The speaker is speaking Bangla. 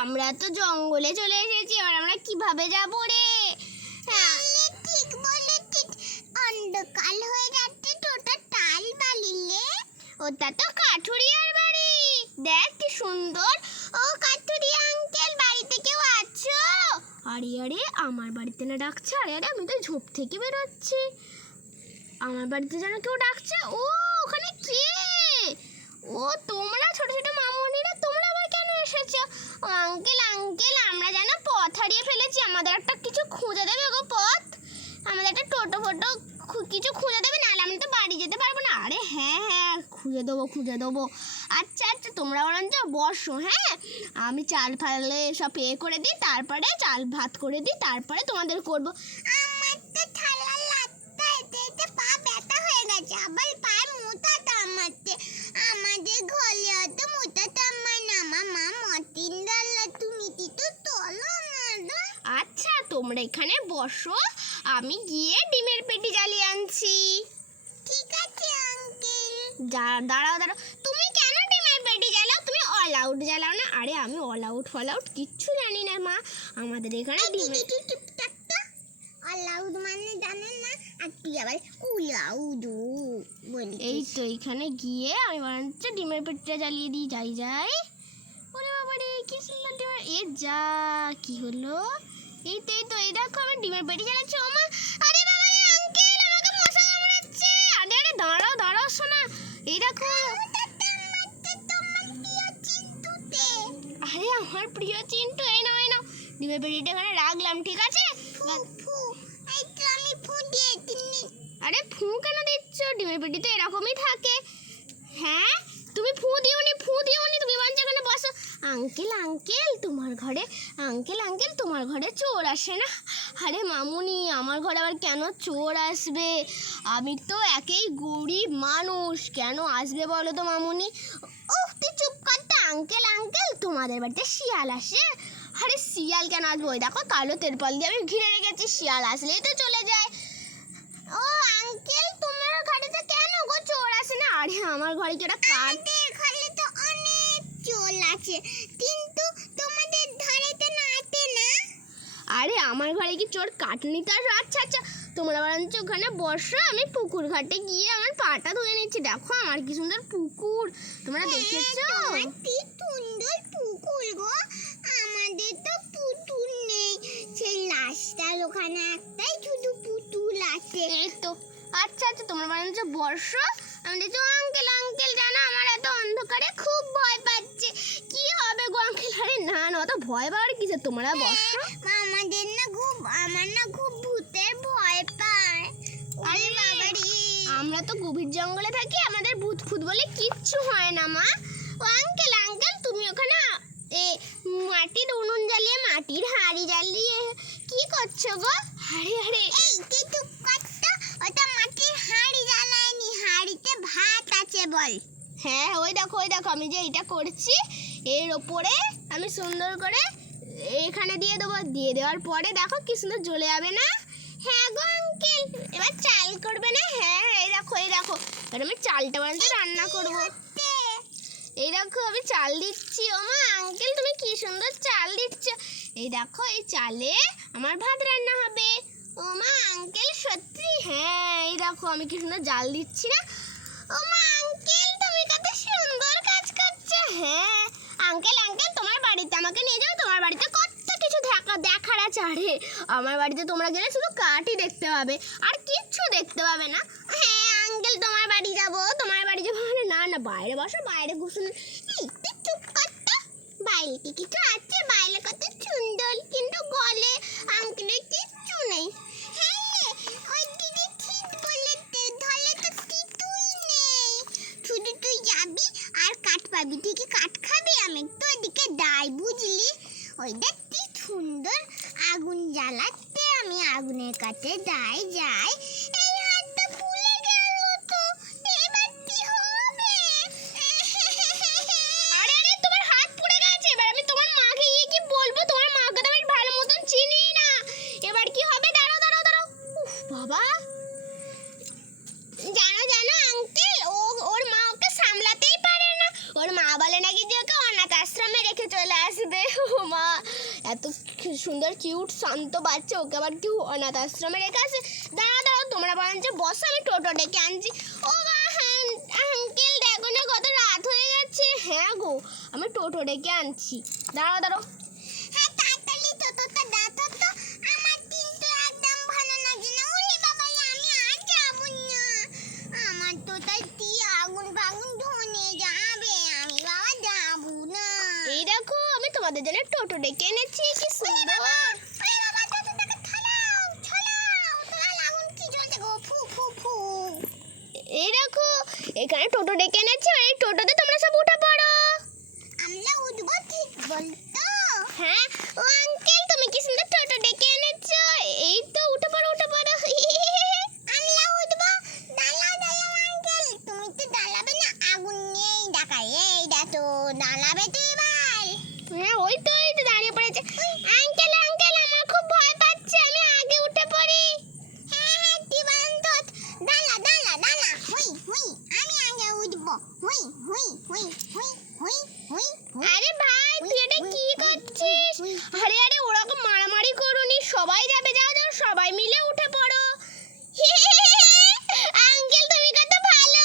আমরা তো জঙ্গলে চলে এসেছি, আর আমরা কিভাবে যাব রে? ঠিক বলেছিস, অন্ধকার হয়ে যাচ্ছে, তোটা তাল বালিলে। ওটা তো কাঠুরিয়ার বাড়ি, দেখ কি সুন্দর। ও কাঠুরিয়া আঙ্কেল, বাড়িতে কেউ আছো? আরে আরে, আমার বাড়িতে না ডাকছে? আরে আরে, আমি তো ঝোপ থেকে বেরোচ্ছি, আমার বাড়িতে যেন কেউ ডাকছে। ও ওখানে কে? ও তোমরা ছোট ছোট মামুনিরা, তোমরা আবার কেন এসেছো? ও আঙ্কেল আঙ্কেল, আমরা যেন পথ হারিয়ে ফেলেছি, আমাদের একটা কিছু খুঁজে দেবে গো পথ, আমাদের একটা টোটো ফোটো কিছু খুঁজে দেবে, নাহলে আমি তো বাড়ি যেতে পারবো না। আরে হ্যাঁ হ্যাঁ, খুঁজে দেবো। আচ্ছা আচ্ছা, তোমরা বরঞ্চ বসো, হ্যাঁ আমি চাল ফালে সব এ করে দিই, তারপরে চাল ভাত করে দিই, তারপরে তোমাদের করবো। আমার তো থালা লাগতে এতে পা ব্যথা হয়ে গেছে, আবার পায়ে মোটাটা আমারতে। আমাদের ঘরে তো মোটাটা আমার না, আমার মা মতিন ডাল্লা, তুমি তো তলো না। আচ্ছা তোমরা এখানে বসো, আমি গিয়ে ডিমের পেটি জ্বালিয়ে আনছি। ঠিক আছে আঙ্কেল। দাঁড়াও, তুমি কেন ডিমের পেটি জ্বালাও? তুমি অল আউট জ্বালাও না? আরে আমি অল আউট ফল আউট কিচ্ছু জানি না মা, আমাদের এখানে ডিমের অলাউড মানে জানেন না, আর তুই আবার উলাউড বলি। এই তো এখানে গিয়ে আমি বরঞ্চ ডিমের পেটিটা জ্বালিয়ে দিই। যাই। ওরে বাবা রে, কি সুন্দর ডিমের, এ যা কি হলো? এই তো এই দেখো আমি ডিমের পেটি জ্বালাচ্ছি। ও মা, আরে বাবা রে আঙ্কেল, আমাকে মশা কামড়াচ্ছে। আরে আরে, দাঁড়াও শোনা, এই দেখো। আরে আমার প্রিয় চিন্টু, এই নাও ডিমের পেটিটা এখানে রাখলাম, ঠিক আছে? আমি ফু দিয়ে দিনি। আরে ফু কেন দিচ্ছ? ডিমের পেটি তো এরকমই থাকে। হ্যাঁ তুমি ফু দিওনি, তুমি বরঞ্চ এখানে বসো। আঙ্কেল তোমার ঘরে, তোমার ঘরে চোর আসে না? আরে মামুনি, আমার ঘরে আবার কেন চোর আসবে? আমি তো একেই গরিব মানুষ, কেন আসবে বলো তো মামুনি? তুই চুপ করতে। আঙ্কেল তোমাদের বাড়িতে শিয়াল আসে? আরে শিয়াল কেন আসবে? ওই দেখো কালো তেরপল দিয়ে আমি ঘিরে রেখেছি, শিয়াল আসলেই তো চলে যায়। ও আঙ্কেল, তোমার ঘরে তো কেন গো চোর আসে না? আরে আমার ঘরে কি ওটা আমাদের ঘরে তো অনেক চোর আছে, কিন্তু তোমাদের ঘরেতে না আসে না। আরে আমার ঘরে কি চোর কাঠ নিতে আসো? আচ্ছা তোমরা বরঞ্চ ওখানে বসো, আমি পুকুর ঘাটে গিয়ে আমার পাটা ধুয়ে নিচ্ছি। দেখো আমার কি সুন্দর পুকুর, তোমরা দেখেছো? কি সুন্দর পুকুর গো, আমাদের তো পুতুল নেই, সেই রাস্তার ওখানে একটাই শুধু পুতুল আছে। এই তো আচ্ছা তোমরা বরঞ্চ বসো, আমি দেখছি। আঙ্কেল জানো, আমার এত অন্ধকারে খুব ভয় পাচ্ছে, কি হবে গো আঙ্কেল? আরে না অত ভয় পাওয়ার কিছু, তোমরা বসো। আমার না খুব ভূতের ভয় পায়। আরে বাবা রে, আমরা তো গভীর জঙ্গলে থাকি, আমাদের ভূত বলে কিচ্ছু হয় না মা। ও আঙ্কেল তুমি ওখানে মাটির উনুন জ্বালিয়ে, মাটির হাঁড়ি জ্বালিয়ে কি করছো গো? আরে এই তুই চুপ কর তো, ওটা মাটির হাঁড়ি জ্বালায়নি, হাঁড়িতে ভাত আছে বল। হ্যাঁ ওই দেখো আমি যে এটা করছি, এর ওপরে আমি সুন্দর করে এখানে দিয়ে দেবো, দিয়ে দেওয়ার পরে দেখো কি সুন্দর জ্বলে যাবে না? হ্যাঁ গো আঙ্কেল, এবার চাল করবে না? হ্যাঁ এই দেখো এবার আমি চালটা বানাতে রান্না করবো। এই দেখো আমি চাল দিচ্ছি। ও মা আঙ্কেল, তুমি কি সুন্দর চাল দিচ্ছ। এই দেখো এই চালে আমার ভাত রান্না হবে। ও মা আঙ্কেল সত্যি? হ্যাঁ এই দেখো আমি কি সুন্দর জাল দিচ্ছি না? ও মা আঙ্কেল, তুমি কত সুন্দর কাজ করছো। হ্যাঁ আঙ্কেল তোমার বাড়িতে আমাকে নিয়ে যাও, তোমার বাড়িতে কত কিছু দেখার আছে। আরে আমার বাড়িতে তোমরা গেলে শুধু কাঠই দেখতে পাবে, আর কিচ্ছু দেখতে পাবে না। হ্যাঁ আঙ্কেল, তোমার বাড়ি যাবো। না বাইরে বসো, বাইরে ঘুষুন। একটু চুপ করতে, বাইরে কি কিছু আছে? বাইরে কত সুন্দর, কিন্তু গলে আঙ্কেলের কিচ্ছু নেই। হ্যাঁ ওই দিদি ঠিক বলেছে, ধলে তো কিছুই নেই, শুধু তুই যাবি আর কাঠ পাবি, ঠিকই কাঠ খাবি। আমি তো এদিকে যাই, বুঝলি? ওই দেখ কি সুন্দর আগুন জ্বালাতে, আমি আগুনের কাছে যাই। এই হাতটা ফুলে গেল তো, এবার কি হবে? আরে তোমার হাত পুড়ে গেছে, এবার আমি তোমার মাকে গিয়ে কি বলবো? তোমার মাকে তো আমি ভালো মতন চিনি না, এবার কি হবে? দাঁড়াও। উফ বাবা, জানো আঙ্কেল, ওর মা ওকে সামলাতেই পারে না, ওর মা বলে নাকি যে ওকে অনাথ আশ্রমে রেখে চলে আসবে। ও মা, এত সুন্দর কিউট শান্ত বাচ্চা, ওকে আবার কেউ অনাথ আশ্রমে রেখে আসে। দাঁড়াও তোমরা বরঞ্চ বসো, আমি টোটো ডেকে আনছি। ও মা, আঙ্কেল দেখো না কত রাত হয়ে গেছে। হ্যাঁ গো, আমি টোটো ডেকে আনছি, দাঁড়াও। হ্যাঁ তাড়াতাড়ি টোটোটা ডাকো তো, আমার কিন্তু একদম ভালো লাগে না। ওরে বাবা রে, আমি আর যাবো না। আমার তো তাই আগুন ফাগুন ধনে যাবে, আমি বাবা যাবো না। এই দেখো, আমি তোমাদের জন্য টোটো ডেকে এনেছি, কি সুন্দর। ওরে বাবা, টোটোটাকে থালাও, তোমার আগুন কি জ্বলছে গো, ফু ফু ফু। এই দেখো, এখানে টোটো ডেকে এনেছি, আর এই টোটোতে তোমরা সব উঠে পড়ো। আমরা উঠবো ঠিক বলতো? হ্যাঁ, ও আঙ্কেল, তুমি কি সুন্দর টোটো ডেকে এনেছো। এই তো, উঠে পড়ো। আমরা উঠবো। দাঁড়াও আঙ্কেল, তুমি তো দাঁড়াবে না, আগুন নিয়েই ডাকাই। এই দেখো, দাঁড়াবে তো এবার। হ্যাঁ, ওই তো দাঁড়িয়ে পড়েছে। আঙ্কেল, আমার খুব ভয় পাচ্ছে, আমি আগে উঠে পড়ি। হ্যাঁ দিবান্ত, দাঁড়া। হুই, আমি আগে উঠবো। হুই। আরে ভাই, তুই এটা কি করছিস? আরে ওরকম মারামারি করুনি, সবাই যাবে, যাও সবাই মিলে উঠে পড়ো। আঙ্কেল, তুমি কত ভালো।